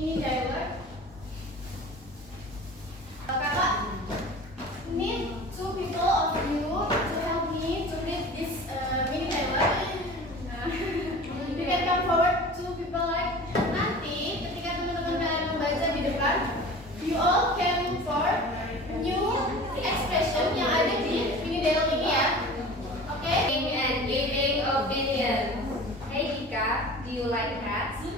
mini dialogue. Kakak, need two people of you to help me to read this mini dialogue. You can come forward, two people like. Nanti ketika teman-teman kalian membaca di depan, you all can for new expression yang ada di mini dialogue ini ya. Oke? And giving opinion. Hey Dika, do you like cats?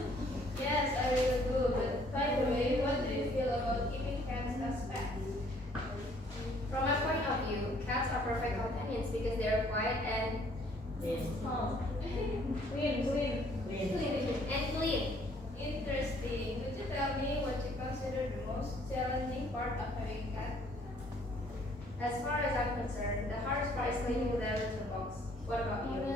Yes, I really do. But by the way, what do you feel about keeping cats as pets? From my point of view, cats are perfect companions because they are quiet and calm. Clean. And clean. Interesting. Could you tell me what you consider the most challenging part of having a cat? As far as I'm concerned, the hardest part is cleaning the litter in the box. What about you?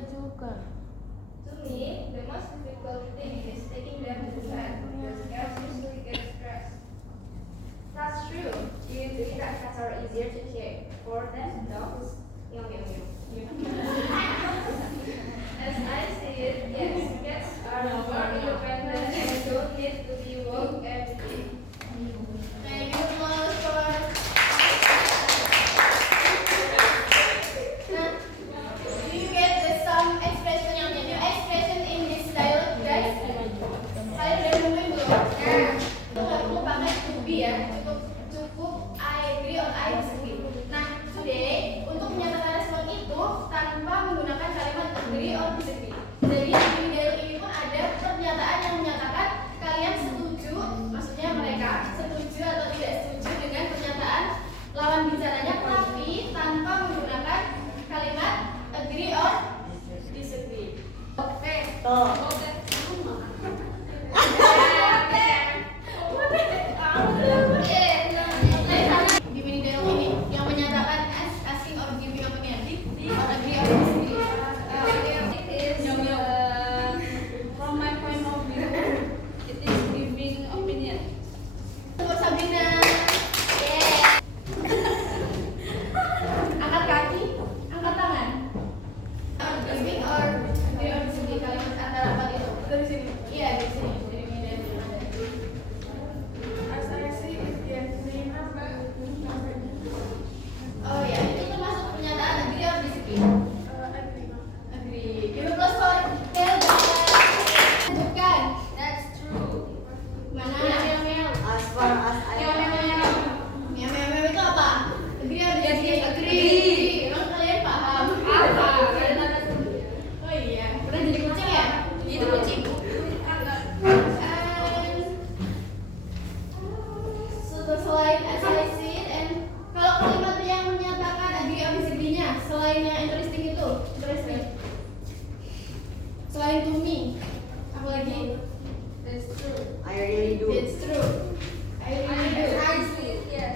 To me, the most difficult thing is taking them to the vet because cats usually get stressed. That's true. Do you agree that cats are easier to care for than dogs? Meow meow meow. As I see it, yes, cats are more independent and don't need to be walked every day. Thank you applause for. Do you get some expression yang new expression in this dialogue, guys? Kalian udah nemuin belum? Nah, itu nggak perlu pakai to be ya, cukup I agree or I disagree. Nah, today untuk menyatakan respon itu tanpa menggunakan kalimat agree or disagree. Jadi di dialog ini pun ada pernyataan yang menyatakan kalian setuju, maksudnya mereka setuju atau tidak setuju dengan pernyataan lawan bicaranya, tapi tanpa menggunakan kalimat agree or disagree. Oke. Di mini dialog ini yang menyatakan asking or giving opinion or agree or disagree. It is from my point of view, it is giving opinion. Untuk Sabrina. Yeah. Angkat kaki, angkat tangan. Giving or agree or disagree, kalimat antara empat itu. Dari sini. Iya, di sini. Dari mini dialog ada. As I see it, yes, they have Oh ya, itu termasuk pernyataan agree or disagree. agree. Agree. Give applause for Helga. Bukan. That's true. Mana? As far as I Meow itu apa? Agree or disagree? Agree. Emang kalian paham? Apa? Oh iya, pernah jadi kucing ya? Itu kucing. Selain as I see it, and kalau kalimat yang menyatakan agree or disagree-nya, selain yang interesting itu, interesting. Selain to me, apa lagi? That's true. I really do. It's true. I really do. I see it, yes.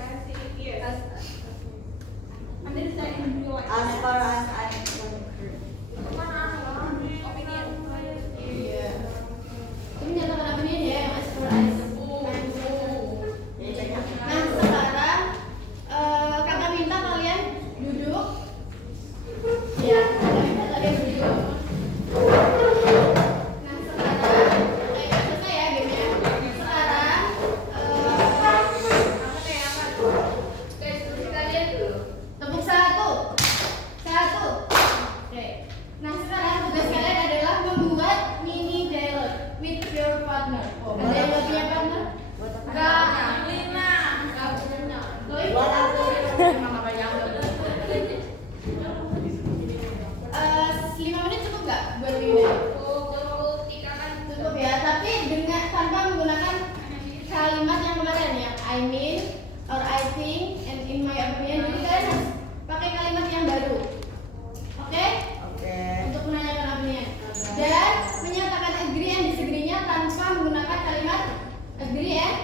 As far as I'm concerned. Iya. Ini menyatakan opinion ya, yang as for as. Nah, sekarang kakak minta kalian duduk. Ya, kakak minta kalian duduk. Nah, sekarang selesai ya gamenya. Sekarang guys, tulis kalian dulu. Tepuk satu. Oke. Nah, sekarang tugas kalian adalah membuat mini dialogue with your partner. Ada yang gak punya partner? Kak Lina. Loh, Buat aku. 5 menit cukup nggak buat mini dialogue? Cukup ya, tapi dengan tanpa menggunakan kalimat yang kemarin ya, I mean or I think and in my opinion. Jadi kalian harus pakai kalimat yang baru. Oke? Oke. Untuk menanyakan opinion. Dan menyatakan agree and disagree-nya tanpa menggunakan kalimat agree and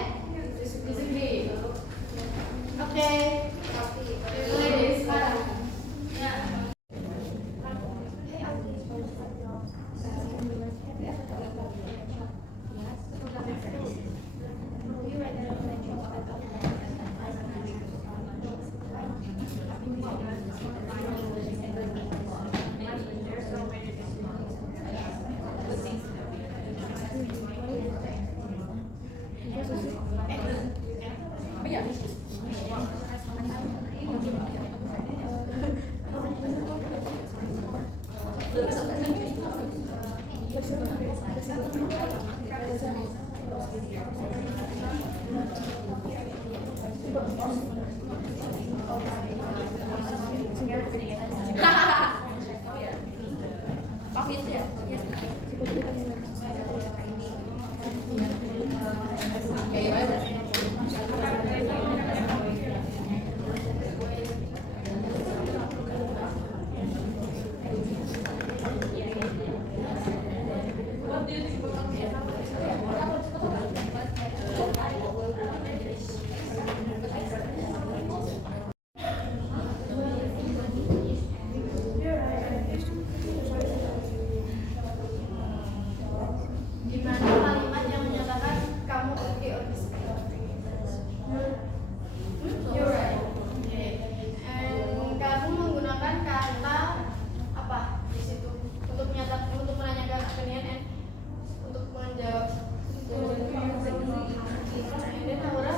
disagree. Oke. Mulai dari sekarang. Gimana kalimat yang menyatakan kamu oke on the scale? You're right. And kamu menggunakan kata apa di situ untuk menanyakan opinion and untuk menjawab. And then Aura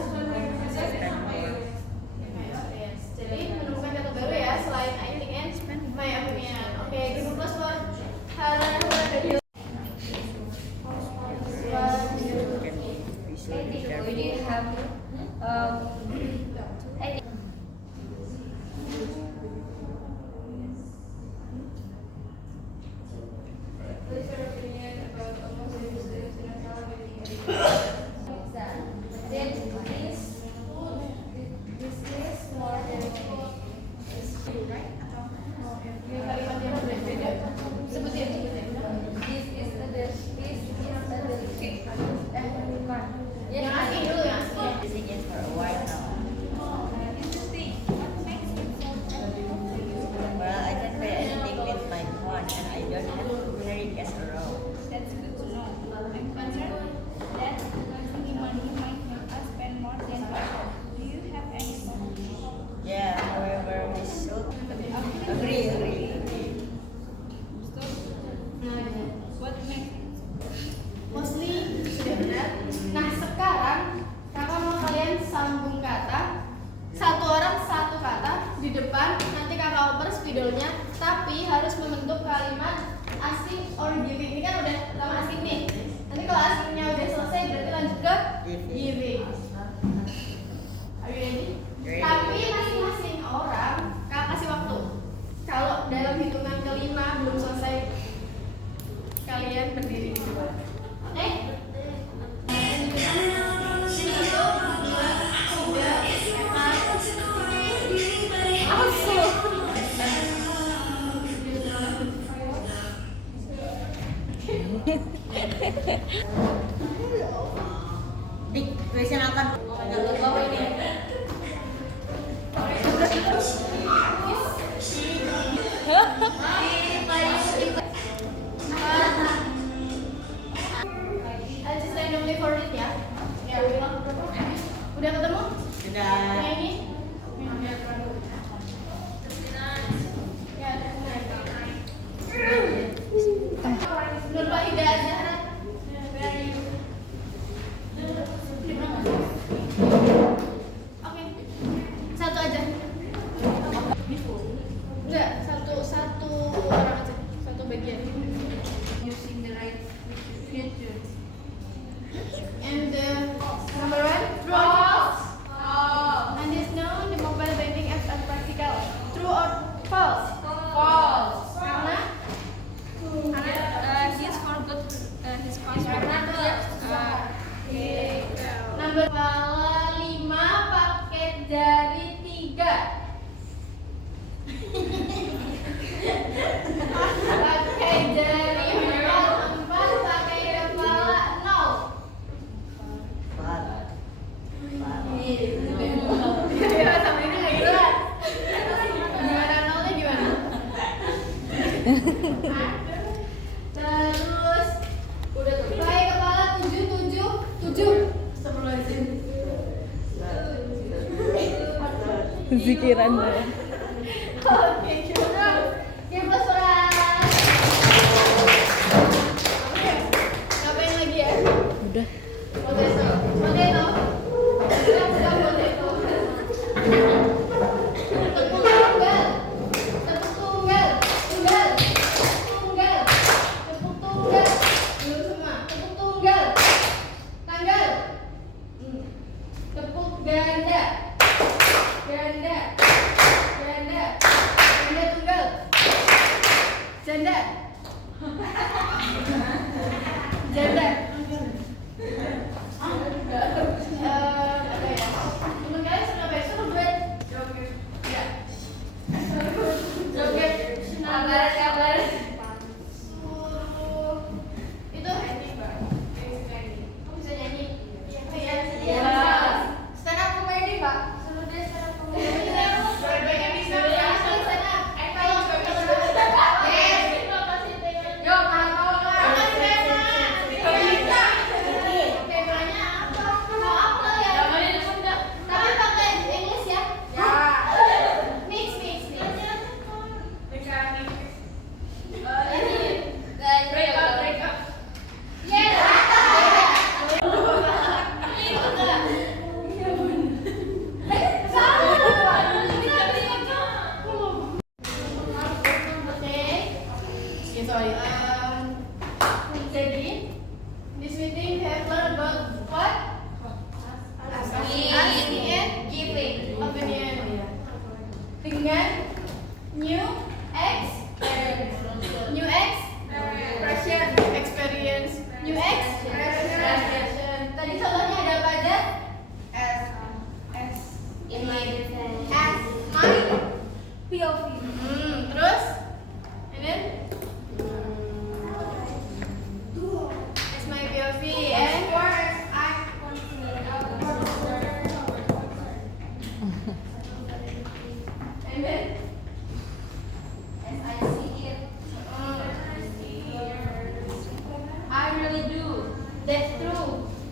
jadi menemukan kata baru ya selain I think and my opinion. Oke, give applause for Hara dan We did have What is your opinion about almost then this is more than right? kalimat yang berbeda. Sebutin. This is Yang asli dulu yang asli. Using it for a while now. Well, I don't pay anything with my phone and I don't have to carry cash around. That's good to know. I'm concerned that losing money might make us spend more than usual. Do you have any thoughts? Yeah, however, we should agree. What makes Mostly sudah benar. Nah sekarang kakak mau kalian sambung kata satu orang satu kata di depan. Nanti kakak oper spidolnya, tapi harus membentuk kalimat asing or giving. Ini kan udah lama asing nih. Nanti kalau asingnya udah selesai berarti lanjut ke giving. Are you ready? Ready. Tapi masing-masing orang kakak kasih waktu. Kalau dalam hitungan kelima belum selesai, kalian berdiri di depan. Oke? Dik, tulisan akan Bawa ini. I'll just randomly for it ya. Ya, udah ketemu? sudah. Yang ini? Nur Fahida Zahra. Where are you? Oke. Satu aja. Enggak, satu orang aja. Satu bagian. using the right future? And number one, true or false? And is known the mobile banking apps are practical. True or false? False. Karena He's forgot his password. number kepala 5 paket jari 3. Pakai jari 4 pakai kepala 0. Gimana sama ini nggak jelas? Gimana nolnya gimana? Terus udah tuh. Pakai kepala 7. Astagfirullahaladzim. Zikiran. Oke, syukur. Give us surat. Oke, ngapain lagi ya? Udah. Potato. Sudah potato. Tepung tunggal. Tepung tunggal. Belum semua. Tepung tunggal. Tanggal. Tepung ganda. Ganda tunggal. Janda. Janda.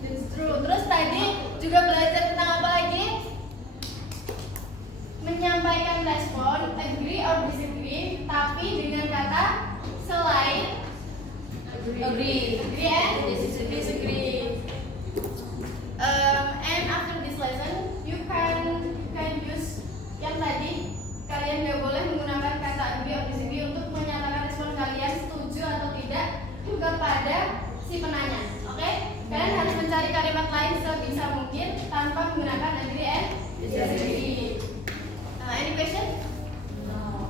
It's true. Terus tadi juga belajar tentang apa lagi? Menyampaikan respon, agree or disagree, tapi dengan kata selain agree and disagree. And after this lesson, you can use yang tadi. Kalian nggak boleh menggunakan kata agree or disagree untuk menyatakan respon kalian setuju atau tidak kepada si penanya. Oke? Kalian harus mencari kalimat lain sebisa mungkin tanpa menggunakan agree and disagree. Any question? No.